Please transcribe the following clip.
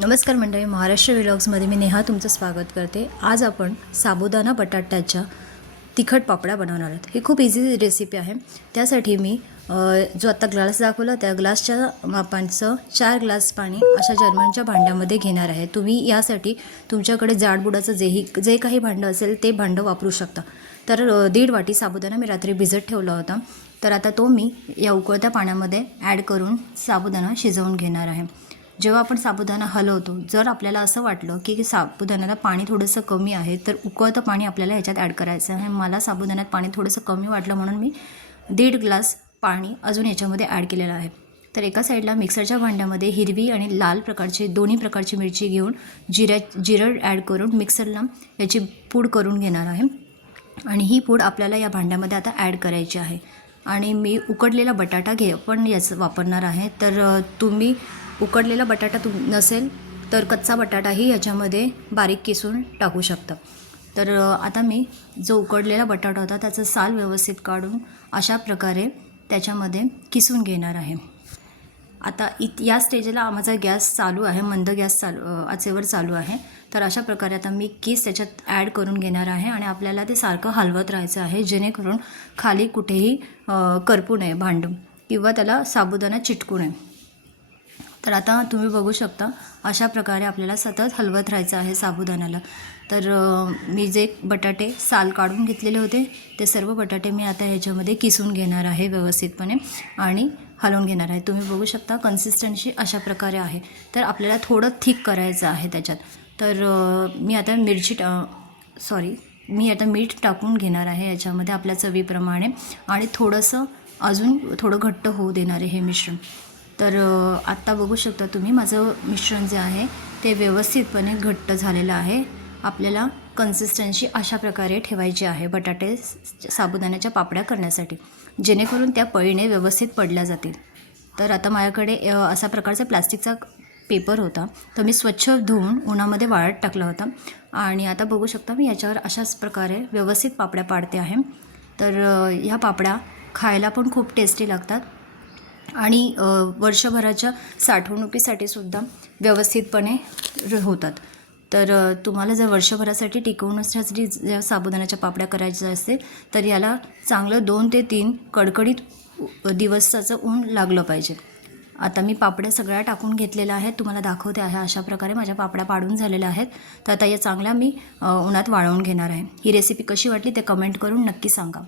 नमस्कार मंडळी महाराष्ट्र विलॉग्समध्ये मी नेहा तुमचं स्वागत करते. आज आपण साबुदाणा बटाट्याच्या तिखट पापड्या बनवणार आहोत. ही खूप इझी रेसिपी आहे. त्यासाठी मी जो आत्ता ग्लास दाखवला त्या ग्लासच्या मापांचं चार ग्लास पाणी अशा जर्मनच्या भांड्यामध्ये घेणार आहे. तुम्ही यासाठी तुमच्याकडे जाडबुडाचं जेही जे काही भांडं असेल ते भांडं वापरू शकता. तर दीड वाटी साबुदाणा मी रात्री भिजत ठेवला होता. तर आता तो मी या उकळत्या पाण्यामध्ये ॲड करून साबुदाणा शिजवून घेणार आहे. जेव्हा आपण साबुदाणा हलवतो जर आपल्याला असं वाटलं की साबुदाण्याला पाणी थोडंसं कमी आहे तर उकळतं पाणी आपल्याला ह्याच्यात ॲड करायचं आहे. मला साबुदाण्यात पाणी थोडंसं कमी वाटलं म्हणून मी दीड ग्लास पाणी अजून याच्यामध्ये ॲड केलेलं आहे. तर एका साईडला मिक्सरच्या भांड्यामध्ये हिरवी आणि लाल प्रकारची दोन्ही प्रकारची मिरची घेऊन जिऱ्या जिरं ॲड करून मिक्सरला याची पूड करून घेणार आहे. आणि ही पूड आपल्याला या भांड्यामध्ये आता ॲड करायची आहे. आणि मी उकडलेला बटाटा घे पण याचं वापरणार आहे. तर तुम्ही उकडलेला बटाटा तुम नसेल तर कच्चा बटाटाही याच्यामध्ये बारीक किसून टाकू शकता. तर आता मी जो उकडलेला बटाटा होता त्याचं साल व्यवस्थित काढून अशा प्रकारे त्याच्यामध्ये किसून घेणार आहे. आता इत या स्टेजला माझा गॅस चालू आहे मंद गॅस चालू आचेवर चालू आहे. तर अशा प्रकारे आता मी केस त्याच्यात ॲड करून घेणार आहे आणि आपल्याला ते सारखं हलवत राहायचं आहे जेणेकरून खाली कुठेही करपू नये भांडून किंवा त्याला साबुदाणा चिटकू नये. तर आता तुम्ही बघू शकता अशा प्रकारे आपल्याला सतत हलवत राहायचं आहे साबुदाण्याला. तर मी जे बटाटे साल काढून घेतलेले होते ते सर्व बटाटे मी आता ह्याच्यामध्ये किसून घेणार आहे व्यवस्थितपणे आणि हलवून घेणार आहे. तुम्ही बघू शकता कन्सिस्टन्सी अशा प्रकारे आहे. तर आपल्याला थोडं थिक करायचं आहे त्याच्यात. तर मी आता मिरची सॉरी मी आता मीठ टाकून घेणार आहे याच्यामध्ये आपल्या चवीप्रमाणे आणि थोडंसं अजून थोडं घट्ट होऊ देणार आहे हे मिश्रण. तर आत्ता बघू शकता तुम्ही माझं मिश्रण जे आहे ते व्यवस्थितपणे घट्ट झालेलं आहे. आपल्याला कन्सिस्टन्सी अशा प्रकारे ठेवायची आहे बटाटे साबुदाण्याच्या पापड्या करण्यासाठी जेणेकरून त्या पळीने व्यवस्थित पडल्या जातील. तर आता माझ्याकडे असा प्रकारचा प्लास्टिकचा पेपर होता. तो मी स्वच्छ धुवून उन्हामध्ये वाळत टाकला होता. आणि आता बघू शकता मी याच्यावर अशाच प्रकारे व्यवस्थित पापड्या पाडते आहे. तर ह्या पापड्या खायला पण खूप टेस्टी लागतात. आणि वर्षभराच्या साठवणुकीसाठी सुद्धा व्यवस्थितपणे होतात. तर तुम्हाला जर वर्षभरासाठी टिकवून असण्यासाठी ज्या साबुदाण्याच्या पापड्या करायच्या असतील तर याला चांगलं दोन ते तीन कडकडीत दिवसाचं ऊन लागलं पाहिजे. आता मी पापड्या सगळ्या टाकून घेतलेल्या आहेत तुम्हाला दाखवते आहे अशा प्रकारे माझ्या पापड्या पाडून झालेल्या आहेत. तर आता या चांगल्या मी उन्हात वाळवून घेणार आहे. ही रेसिपी कशी वाटली ते कमेंट करून नक्की सांगा.